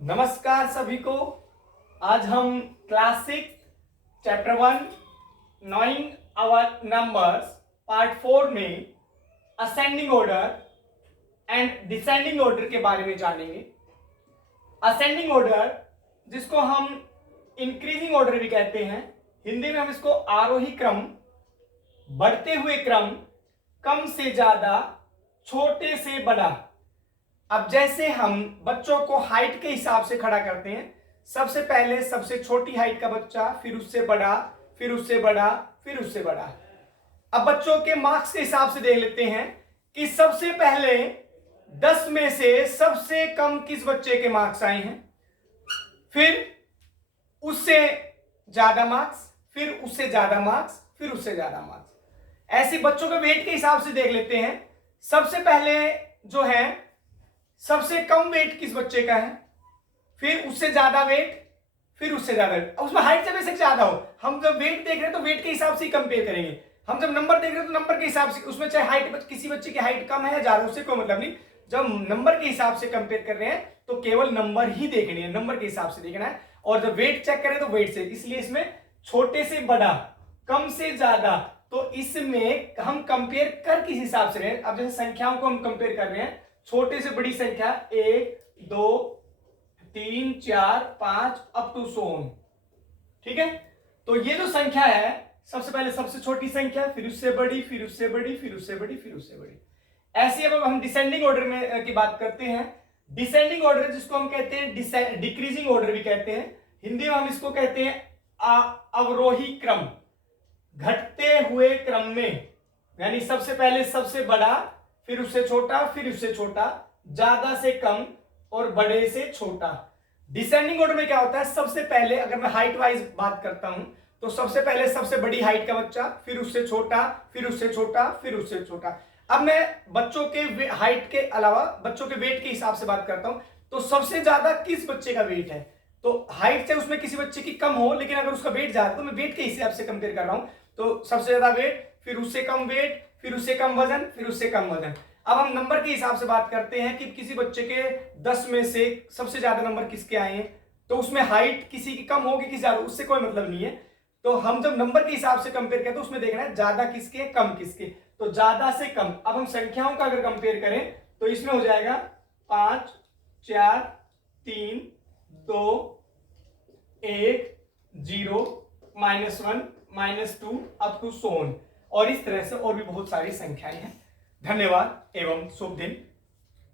नमस्कार सभी को। आज हम class 6 chapter 1 knowing our numbers part 4 में ascending order and descending order के बारे में जानेंगे। असेंडिंग ऑर्डर जिसको हम इंक्रीजिंग ऑर्डर भी कहते हैं, हिंदी में हम इसको आरोही क्रम, बढ़ते हुए क्रम, कम से ज्यादा, छोटे से बड़ा। अब जैसे हम बच्चों को हाइट के हिसाब से खड़ा करते हैं, सबसे पहले सबसे छोटी हाइट का बच्चा, फिर उससे बड़ा, फिर उससे बड़ा, फिर उससे बड़ा। अब बच्चों के मार्क्स के हिसाब से देख लेते हैं कि सबसे पहले 10 में से सबसे कम किस बच्चे के मार्क्स आए हैं, फिर उससे ज्यादा मार्क्स, फिर उससे ज्यादा मार्क्स, फिर उससे ज्यादा मार्क्स। ऐसे बच्चों के वेट के हिसाब से देख लेते हैं। सबसे पहले जो है सबसे कम वेट किस बच्चे का है, फिर उससे ज्यादा वेट, फिर उससे ज्यादा वेट। उसमें हाइट से बेशक ज्यादा हो, हम जब वेट देख रहे हैं तो वेट के हिसाब से ही कंपेयर करेंगे। हम जब नंबर देख रहे हैं तो नंबर के हिसाब से, उसमें चाहे हाइट किसी बच्चे की हाइट कम है या ज्यादा, उससे कोई मतलब नहीं। जब नंबर के हिसाब से कंपेयर कर रहे हैं तो केवल नंबर ही देखनी है, नंबर के हिसाब से देखना है। और जब वेट चेक करें तो वेट से, इसलिए इसमें छोटे से बड़ा, कम से ज्यादा, तो इसमें हम कंपेयर कर किस हिसाब से रहे हैं। अब जैसे संख्याओं को हम कंपेयर कर रहे हैं, छोटे से बड़ी संख्या 1 2 3 4 5 अप टू 100, ठीक है। तो ये जो संख्या है, सबसे पहले सबसे छोटी संख्या, फिर उससे बड़ी, फिर उससे बड़ी, फिर उससे बड़ी, फिर उससे बड़ी। ऐसे अब हम डिसेंडिंग ऑर्डर में की बात करते हैं। डिसेंडिंग ऑर्डर जिसको हम कहते हैं डिक्रीजिंग ऑर्डर भी कहते हैं, हिंदी में हम इसको कहते हैं अवरोही क्रम, घटते हुए क्रम में। यानी सबसे पहले सबसे बड़ा, फिर उससे छोटा, फिर उससे छोटा, ज्यादा से कम और बड़े से छोटा। डिसेंडिंग ऑर्डर में क्या होता है, सबसे पहले अगर मैं हाइट वाइज बात करता हूं तो सबसे पहले सबसे बड़ी हाइट का बच्चा, फिर उससे छोटा, फिर उससे छोटा, फिर उससे छोटा। अब मैं बच्चों के हाइट के अलावा बच्चों के वेट के हिसाब से बात करता हूं, तो सबसे ज्यादा किस बच्चे का वेट है, तो हाइट से उसमें किसी बच्चे की कम हो, लेकिन अगर उसका वेट ज्यादा, तो मैं वेट के हिसाब से कंपेयर कर रहा हूं। तो सबसे ज्यादा वेट, फिर उससे कम वेट, फिर उससे कम वजन, फिर उससे कम वजन। अब हम नंबर के हिसाब से बात करते हैं कि किसी बच्चे के 10 में से सबसे ज्यादा नंबर किसके आए हैं, तो उसमें हाइट किसी की कम होगी, किसी ज्यादा, उससे कोई मतलब नहीं है। तो हम जब नंबर के हिसाब से कंपेयर करते हैं तो उसमें देखना है ज्यादा किसके, कम किसके, तो ज्यादा से कम। अब हम संख्याओं का अगर कंपेयर करें तो इसमें हो जाएगा 5 4 3 2 1 0 -1 -2 अप टू 100, और इस तरह से और भी बहुत सारी संख्याएं हैं। धन्यवाद एवं शुभ दिन।